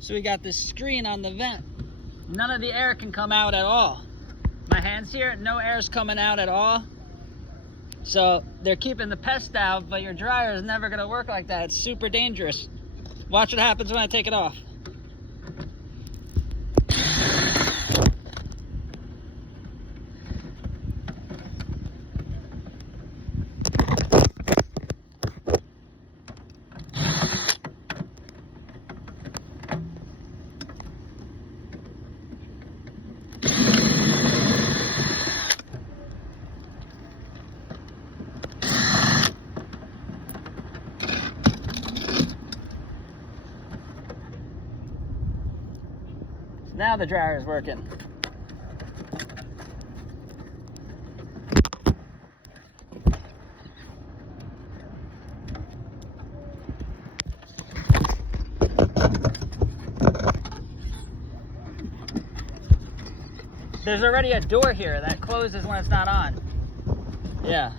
So we got this screen on the vent. None of the air can come out at all. My hands here, no air's coming out at all. So they're keeping the pest out, but your dryer is never gonna work like that. It's super dangerous. Watch what happens when I take it off. Now the dryer is working. There's already a door here that closes when it's not on. Yeah.